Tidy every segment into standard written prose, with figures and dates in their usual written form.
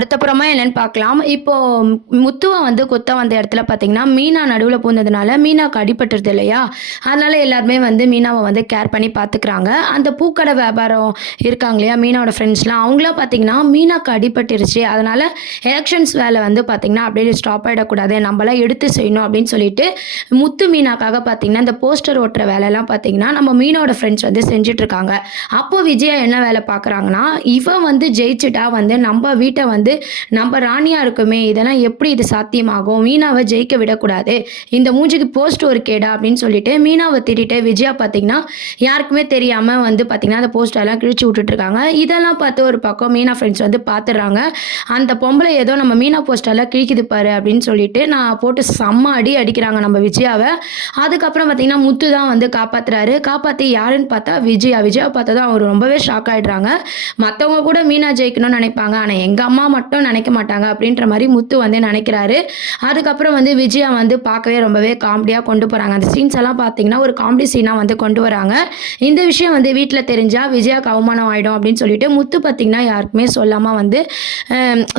அடுத்தப்புறமா என்னன்னு பார்க்கலாம். இப்போ முத்துவ வந்து கொத்த வந்த இடத்துல பார்த்தீங்கன்னா, மீனா நடுவுல பூந்ததுனால மீனாக்கு அடிபட்டுருது இல்லையா? அதனால எல்லாருமே வந்து மீனாவ வந்து கேர் பண்ணி பார்த்துக்கிறாங்க. அந்த பூக்கடை வியாபாரம் இருக்காங்க இல்லையா? மீனாவோட ஃப்ரெண்ட்ஸ்லாம் அவங்களாம் பார்த்தீங்கன்னா, மீனாக்கு அடிபட்டுருச்சு. அதனால எலக்ஷன்ஸ் வேலை வந்து பார்த்தீங்கன்னா, அப்படியே ஸ்டாப் ஆயிடக்கூடாது. நம்பலாம் எடுத்து செய்யணும் அப்படின்னு சொல்லிட்டு, முத்து மீனாக்காக பார்த்தீங்கன்னா, இந்த போஸ்டர் ஒட்டுற வேலைலாம் பார்த்தீங்கன்னா, நம்ம மீனோட ஃப்ரெண்ட்ஸ் வந்து செஞ்சுட்ருக்காங்க. அப்போ விஜயா என்ன வேலை பார்க்குறாங்கன்னா, இவ வந்து ஜெயிச்சுட்டா வந்து நம்ப வீட்ட வந்து நம்ம ராணியா இருக்குமே, இதெல்லாம் எப்படி இது சாத்தியமாகும்? மீனாவ ஜெயிக்க விடக்கூடாது. இந்த மூஞ்சிக்கு போஸ்ட் ஒரு கேடா அப்படின்னு சொல்லிட்டு மீனாவ திட்டிட்டு விஜயா பார்த்தீங்கன்னா, யாருக்குமே தெரியாம வந்து பார்த்தீங்கன்னா, அந்த போஸ்டர்லாம் கிழிச்சு விட்டுட்டு இருக்காங்க. இதெல்லாம் பார்த்து ஒரு பக்கம் மீனா ஃப்ரெண்ட்ஸ் வந்து பார்த்துடுறாங்க. அந்த பொம்பளை ஏதோ நம்ம மீனா போஸ்டர்லாம் கிழிக்குது பாரு அப்படின்னு சொல்லிட்டு நான் போட்டு செம்ம அடி அடிக்கிறாங்க நம்ம விஜயாவ. அதுக்கப்புறம் பார்த்தீங்கன்னா, முத்து தான் வந்து காப்பாத்துறாரு. காப்பாத்தி யாருன்னு பார்த்தா விஜயா. விஜயாவ பார்த்ததும் அவர் ரொம்பவே ஷாக் ஆயிடுறாங்க. மத்தவங்க கூட மீனா ஜெயிக்கணும்னு நினைப்பாங்க. ஆனா எங்க அம்மா மட்டும் நினைக்க மாட்டாங்க அப்படின்ற மாதிரி முத்து வந்து நினைக்கிறாரு. அதுக்கப்புறம் வந்து விஜயா வந்து பார்க்கவே ரொம்பவே காமெடியா கொண்டு போறாங்க. அந்த சீன்ஸ் எல்லாம் பார்த்தீங்கன்னா ஒரு காமெடி சீனா வந்து கொண்டு வராங்க. இந்த விஷயம் வந்து வீட்டில் தெரிஞ்சா விஜயாக்கு அவமானம் ஆயிடும் அப்படின்னு சொல்லிட்டு முத்து பார்த்தீங்கன்னா யாருக்குமே சொல்லாம வந்து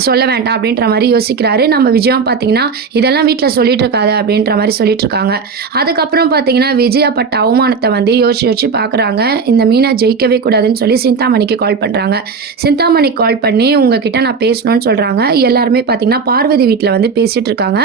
சொல்ல வேண்டாம் அப்படின்ற மாதிரி யோசிக்கிறாரு. நம்ம விஜயா பார்த்தீங்கன்னா இதெல்லாம் வீட்டில் சொல்லிட்டு இருக்காது அப்படின்ற மாதிரி சொல்லிட்டு இருக்காங்க. அதுக்கப்புறம் பார்த்தீங்கன்னா விஜயா பட்ட அவமானத்தை வந்து யோசிச்சு யோசிச்சு பார்க்குறாங்க. இந்த மீனா ஜெயிக்கவே கூடாதுன்னு சொல்லி சிந்தாமணிக்கு கால் பண்ணுறாங்க. சிந்தாமணிக்கு கால் பண்ணி உங்ககிட்ட நான் பேசணும்னு சொல்கிறாங்க. எல்லாருமே பார்த்தீங்கன்னா பார்வதி வீட்டில் வந்து பேசிகிட்டு இருக்காங்க.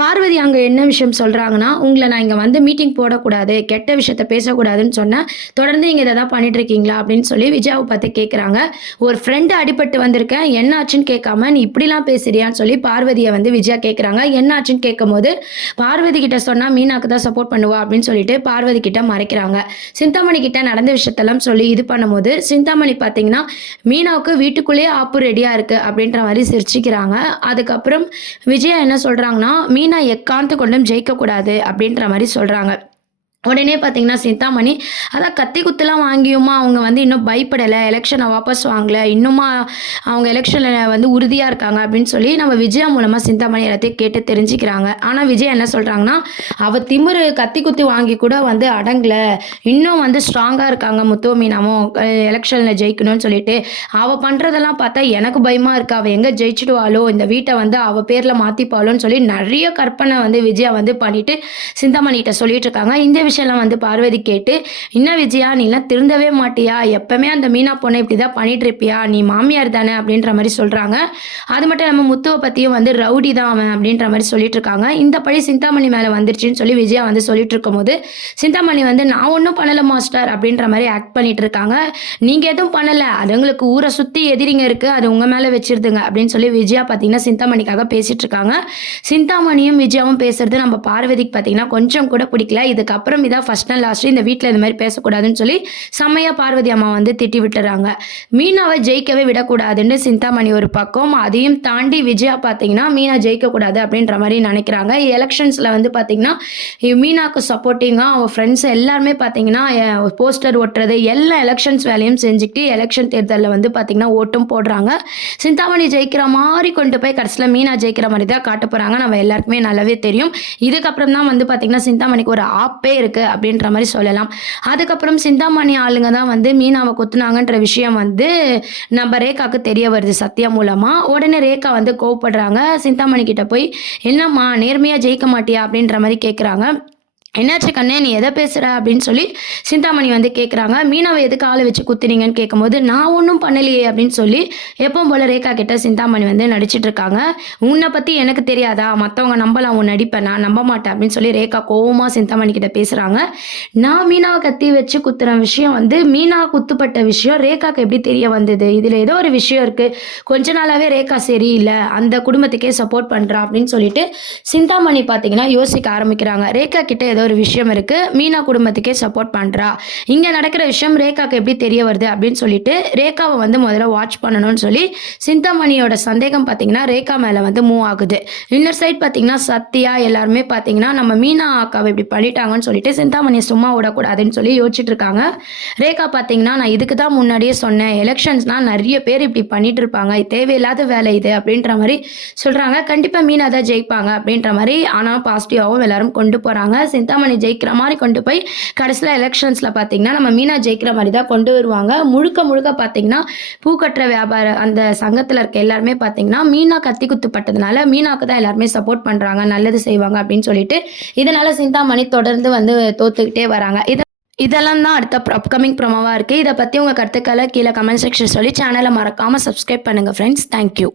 பார்வதி அங்கே என்ன விஷயம் சொல்கிறாங்கன்னா, உங்களை நான் இங்கே வந்து மீட்டிங் போடக்கூடாது, கெட்ட விஷயத்த பேசக்கூடாதுன்னு சொன்னேன், தொடர்ந்து இங்கே இதை தான் பண்ணிட்டு இருக்கீங்களா அப்படின்னு சொல்லி விஜயாவை பார்த்து கேட்குறாங்க. ஒரு ஃப்ரெண்டு அடிபட்டு வந்திருக்கேன், என்ன ஆச்சுன்னு கேட்காம நீ இப்படிலாம் பேசுறியான்னு சொல்லி பார்வதியை வந்து விஜயா கேட்குறாங்க. என்ன ஆச்சுன்னு கேட்கும்போது பார்வதி கிட்ட சொன்னால் மீனாக்கு தான் சப்போர்ட் பண்ணுவா அப்படின்னு சொல்லிட்டு பார்வதி கிட்ட மறைக்கிறாங்க. சிந்தாமணி கிட்ட நடந்த விஷயத்தெல்லாம் சொல்லி இது பண்ணும்போது சிந்தாமணி பார்த்தீங்கன்னா மீனாவுக்கு வீட்டுக்குள்ளேயே ஆப்பு ரெடியாக இருக்குது அப்படின்ற மாதிரி சிரிச்சுக்கிறாங்க. அதுக்கப்புறம் விஜயா என்ன சொல்கிறாங்கன்னா, மீனா எக்காந்து கொண்டும் ஜெயிக்கக்கூடாது அப்படின்ற மாதிரி சொல்கிறாங்க. உடனே பார்த்தீங்கன்னா சிந்தாமணி அதான் கத்தி குத்துலாம் வாங்கியுமா அவங்க வந்து இன்னும் பயப்படலை, எலெக்ஷனை வாபஸ் வாங்கல, இன்னுமா அவங்க எலெக்ஷனில் வந்து உறுதியாக இருக்காங்க அப்படின்னு சொல்லி நம்ம விஜயா மூலமாக சிந்தாமணி எல்லாத்தையும் கேட்டு தெரிஞ்சுக்கிறாங்க. ஆனால் விஜயா என்ன சொல்கிறாங்கன்னா, அவள் திமிரு கத்தி குத்தி வாங்கி கூட வந்து அடங்கலை, இன்னும் வந்து ஸ்ட்ராங்காக இருக்காங்க முத்து மீனாவும் எலெக்ஷனில் ஜெயிக்கணும்னு சொல்லிட்டு. அவள் பண்ணுறதெல்லாம் பார்த்தா எனக்கு பயமாக இருக்கு, அவள் எங்கே ஜெயிச்சிடுவாளோ, இந்த வீட்டை வந்து அவள் பேரில் மாற்றிப்பாளோன்னு சொல்லி நிறைய கற்பனை வந்து விஜயா வந்து பண்ணிட்டு சிந்தாமணிகிட்ட சொல்லிட்டு இருக்காங்க. இந்த விஷயம்லாம் வந்து பார்வதி கேட்டு, என்ன விஜயா நீலாம் திருந்தவே மாட்டியா, எப்பவுமே அந்த மீனா பொண்ணை இப்படிதான் பண்ணிட்டு இருப்பியா, நீ மாமியார் தானே அப்படின்ற மாதிரி சொல்றாங்க. அது மட்டும் நம்ம முத்துவை பத்தியும் வந்து ரவுடி தான் அவன் அப்படின்ற மாதிரி சொல்லிட்டு இருக்காங்க. இந்த பழி சிந்தாமணி மேல வந்துருச்சுன்னு சொல்லி விஜயா வந்து சொல்லிட்டு இருக்கும் போது சிந்தாமணி வந்து நான் ஒன்றும் பண்ணல மாஸ்டர் அப்படின்ற மாதிரி ஆக்ட் பண்ணிட்டு இருக்காங்க. நீங்க எதுவும் பண்ணல, அதுங்களுக்கு ஊரை சுத்தி எதிரிங்க இருக்கு, அது உங்க மேல வச்சிருதுங்க அப்படின்னு சொல்லி விஜயா பாத்தீங்கன்னா சிந்தாமணிக்காக பேசிட்டு இருக்காங்க. சிந்தாமணியும் விஜயாவும் பேசுறது நம்ம பார்வதிக்கு பாத்தீங்கன்னா கொஞ்சம் கூட பிடிக்கல. இதுக்கப்புறம் இதான் ஃபர்ஸ்ட் அண்ட் லாஸ்ட், இந்த வீட்டில் இந்த மாதிரி பேசக்கூடாதுன்னு சொல்லி செம்மையா பார்வதி அம்மா வந்து திட்டி விட்டுறாங்க. மீனாவை ஜெயிக்கவே விடக்கூடாதுன்னு சிந்தாமணி ஒரு பக்கம், அதையும் தாண்டி விஜயா பார்த்தீங்கன்னா மீனா ஜெயிக்கக்கூடாது அப்படின்ற மாதிரி நினைக்கிறாங்க. எலெக்ஷன்ஸில் வந்து பார்த்தீங்கன்னா மீனாவுக்கு சப்போர்ட்டிங்காக அவள் ஃப்ரெண்ட்ஸ் எல்லாருமே பார்த்தீங்கன்னா போஸ்டர் ஒட்டுறது எல்லா எலெக்ஷன்ஸ் வேலையும் செஞ்சுக்கிட்டு எலெக்ஷன் தேர்தலில் வந்து பார்த்தீங்கன்னா ஓட்டும் போடுறாங்க. சிந்தாமணி ஜெயிக்கிற மாதிரி கொண்டு போய் கடைசியில் மீனா ஜெயிக்கிற மாதிரி தான் காட்ட போகிறாங்க. நம்ம எல்லாருக்குமே நல்லாவே தெரியும். இதுக்கப்புறம் தான் வந்து பார்த்தீங்கன்னா சிந்தாமணிக்கு ஒரு ஆப்பே இருக்கு அப்படின்ற மாதிரி சொல்லலாம். அதுக்கப்புறம் சிந்தாமணி ஆளுங்க தான் வந்து மீனாவை கொத்துனாங்கன்ற விஷயம் வந்து நம்ம ரேகாக்கு தெரிய வருது சத்யா மூலமா. உடனே ரேகா வந்து கோவப்படுறாங்க. சிந்தாமணி கிட்ட போய் என்னம்மா நேர்மையா ஜெயிக்க மாட்டியா அப்படின்ற மாதிரி கேட்குறாங்க. என்னாச்சு கண்ணே நீ எதை பேசுகிற அப்படின்னு சொல்லி சிந்தாமணி வந்து கேட்குறாங்க. மீனாவை எதுக்கு ஆளை வச்சு குத்துனீங்கன்னு கேட்கும்போது நான் ஒன்றும் பண்ணலையே அப்படின்னு சொல்லி எப்பவும் போல ரேகா கிட்ட சிந்தாமணி வந்து நடிச்சிட்டு இருக்காங்க. உன்னை பற்றி எனக்கு தெரியாதா, மற்றவங்க நம்பலாம், உன் நடிப்பேன், நான் நம்ப மாட்டேன் அப்படின்னு சொல்லி ரேகா கோவமாக சிந்தாமணி கிட்ட பேசுகிறாங்க. நான் மீனாவை கத்தி வச்சு குத்துற விஷயம் வந்து மீனா குத்துப்பட்ட விஷயம் ரேகாக்கு எப்படி தெரிய வந்தது, இதில் ஏதோ ஒரு விஷயம் இருக்குது, கொஞ்ச நாளாகவே ரேகா சரியில்லை, அந்த குடும்பத்துக்கே சப்போர்ட் பண்ணுறா அப்படின்னு சொல்லிட்டு சிந்தாமணி பார்த்தீங்கன்னா யோசிக்க ஆரம்பிக்கிறாங்க. ரேகா கிட்ட ஒரு விஷயம் இருக்கு, மீனா குடும்பத்துக்கே சப்போர்ட் பண்றா, இங்க நடக்கிற விஷயம் ரேகாக்கு எப்படி தெரிய வருது அப்படின்னு சொல்லிட்டு ரேகாவை வந்து முதல்ல வாட்ச் பண்ணணும்னு சொல்லி சிந்தாமணியோட சந்தேகம் பாத்தீங்கன்னா ரேகா மேல வந்து மூவ் ஆகுது. இன்னர் சைட் பாத்தீங்கன்னா சத்யா எல்லாருமே பாத்தீங்கன்னா நம்ம மீனா அக்காவை இப்படி பண்ணிட்டாங்கன்னு சொல்லிட்டு சிந்தாமணியை சும்மா விடக்கூடாதுன்னு சொல்லி யோசிச்சுட்டு இருக்காங்க. ரேகா பாத்தீங்கன்னா நான் இதுக்கு தான் முன்னாடியே சொன்னேன், எலெக்ஷன்ஸ்னா நிறைய பேர் இப்படி பண்ணிட்டு இருப்பாங்க, தேவையில்லாத வேலை இது அப்படின்ற மாதிரி சொல்றாங்க. கண்டிப்பா மீனா தான் ஜெயிப்பாங்க அப்படின்ற மாதிரி ஆனா பாசிட்டிவாவும் எல்லாரும் கொண்டு போறாங்க. சிந்தாமணி ஜெயிக்கிற மாதிரி கொண்டு போய் கடைசியில் எலெக்ஷன்ஸில் பார்த்தீங்கன்னா நம்ம மீனா ஜெயிக்கிற மாதிரி தான் கொண்டு வருவாங்க. முழுக்க முழுக்க பார்த்தீங்கன்னா பூக்கட்டுற வியாபார அந்த சங்கத்தில் இருக்க எல்லாருமே பார்த்தீங்கன்னா மீனா கத்தி குத்துப்பட்டதுனால மீனாவுக்கு தான் எல்லாருமே சப்போர்ட் பண்ணுறாங்க, நல்லது செய்வாங்க அப்படின்னு சொல்லிட்டு இதனால சிந்தாமணி தொடர்ந்து வந்து தோத்துக்கிட்டே வராங்க. இதெல்லாம் தான் அடுத்த அப்கமிங் ப்ரோமோவாக இருக்குது. இதை பற்றி உங்கள் கருத்துக்களை கீழே கமெண்ட் செக்ஷன் சொல்லி சேனலை மறக்காமல் சப்ஸ்கிரைப் பண்ணுங்கள் ஃப்ரெண்ட்ஸ். தேங்க்யூ.